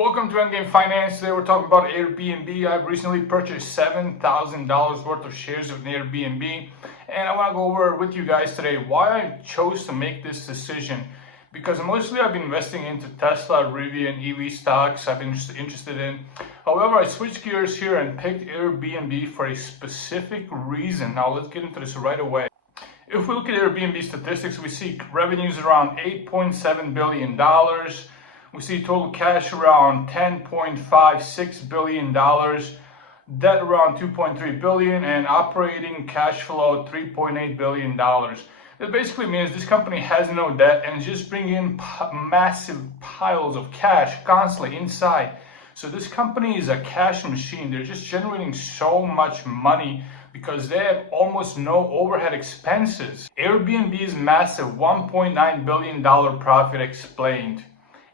Welcome to Endgame Finance. Today we're talking about Airbnb. I've recently purchased $7,000 worth of shares of Airbnb, and I want to go over with you guys today why I chose to make this decision. Because mostly I've been investing into Tesla, Rivian, EV stocks I've been interested in. However, I switched gears here and picked Airbnb for a specific reason. Now let's get into this right away. If we look at Airbnb statistics, we see revenues around $8.7 billion. We see total cash around $10.56 billion, debt around $2.3 billion, and operating cash flow $3.8 billion. That basically means this company has no debt and is just bringing in massive piles of cash constantly inside. So this company is a cash machine. They're just generating so much money because they have almost no overhead expenses. Airbnb's massive $1.9 billion profit explained.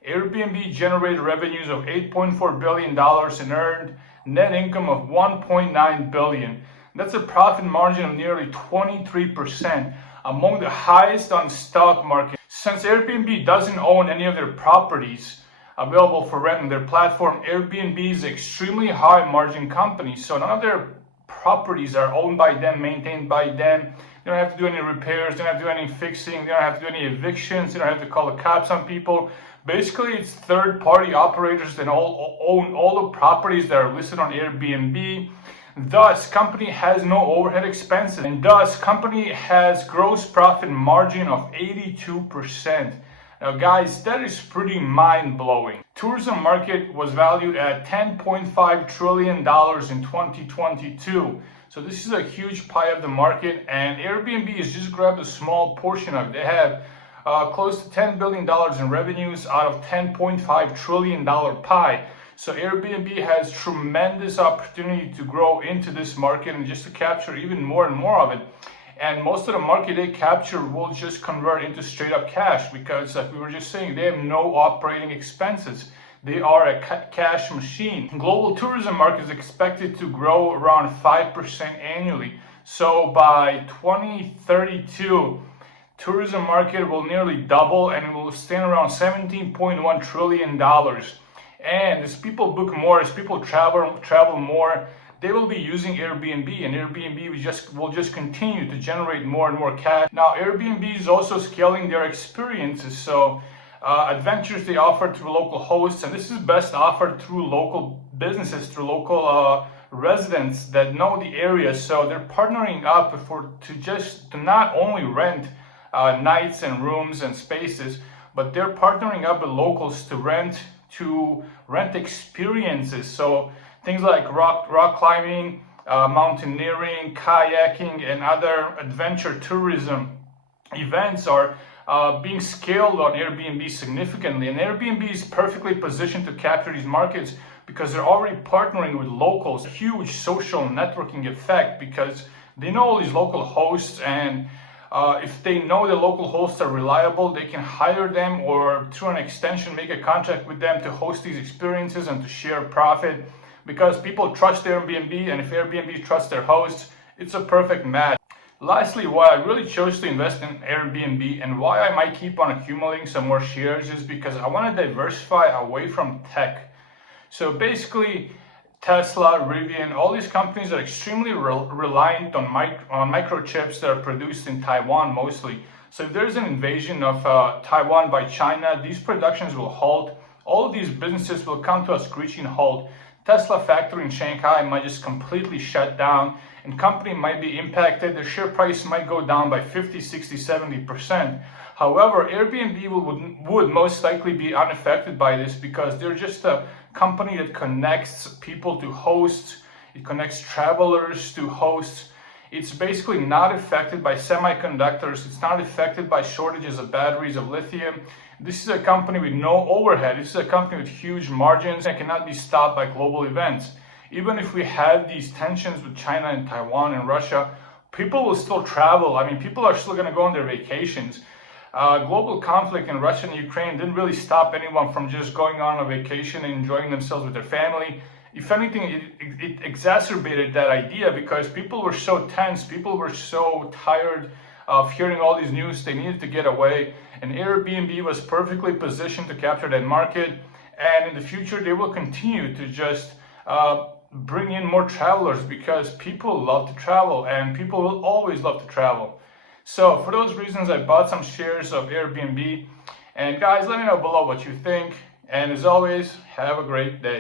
Airbnb generated revenues of $8.4 billion and earned net income of $1.9 billion. That's a profit margin of nearly 23%, among the highest on the stock market. Since Airbnb doesn't own any of their properties available for rent on their platform, Airbnb is an extremely high margin company. So none of their properties are owned by them, maintained by them. They don't have to do any repairs, they don't have to do any fixing, they don't have to do any evictions, they don't have to call the cops on people. Basically, it's third-party operators that all own all the properties that are listed on Airbnb. Thus, company has no overhead expenses, and thus, company has gross profit margin of 82%. Now, guys, that is pretty mind-blowing. Tourism market was valued at $10.5 trillion in 2022. So this is a huge pie of the market, and Airbnb has just grabbed a small portion of it. They have close to $10 billion in revenues out of $10.5 trillion pie. So Airbnb has tremendous opportunity to grow into this market and just to capture even more and more of it. And most of the market they capture will just convert into straight up cash because, like we were just saying, they have no operating expenses. They are a cash machine. Global tourism market is expected to grow around 5% annually. So by 2032, tourism market will nearly double and it will stand around $17.1 trillion. And as people book more, as people travel more, they will be using Airbnb, and Airbnb will just continue to generate more and more cash. Now, Airbnb is also scaling their experiences. So adventures they offer through local hosts, and this is best offered through local businesses, through local residents that know the area. So they're partnering up to not only rent nights and rooms and spaces, but they're partnering up with locals to rent experiences. So things like rock climbing, mountaineering, kayaking, and other adventure tourism events are being scaled on Airbnb significantly. And Airbnb is perfectly positioned to capture these markets because they're already partnering with locals. A huge social networking effect because they know all these local hosts, and if they know the local hosts are reliable, they can hire them or through an extension make a contract with them to host these experiences and to share profit, because people trust Airbnb, and if Airbnb trusts their hosts, it's a perfect match. Lastly, why I really chose to invest in Airbnb and why I might keep on accumulating some more shares is because I want to diversify away from tech. So basically, Tesla, Rivian, all these companies are extremely reliant on microchips that are produced in Taiwan mostly. So if there's an invasion of Taiwan by China, these productions will halt. All of these businesses will come to a screeching halt. Tesla factory in Shanghai might just completely shut down, and company might be impacted. Their share price might go down by 50, 60, 70%. However, Airbnb would most likely be unaffected by this because they're just a company that connects people to hosts. It connects travelers to hosts. It's basically not affected by semiconductors. It's not affected by shortages of batteries, of lithium. This is a company with no overhead. This is a company with huge margins that cannot be stopped by global events. Even if we have these tensions with China and Taiwan and Russia, people will still travel. I mean, people are still going to go on their vacations. Global conflict in Russia and Ukraine didn't really stop anyone from just going on a vacation and enjoying themselves with their family. If anything, it exacerbated that idea because people were so tense, people were so tired of hearing all these news. They needed to get away, and Airbnb was perfectly positioned to capture that market. and in the future they will continue to just bring in more travelers, because people love to travel and people will always love to travel. So for those reasons, I bought some shares of Airbnb. And guys, let me know below what you think. And as always, have a great day.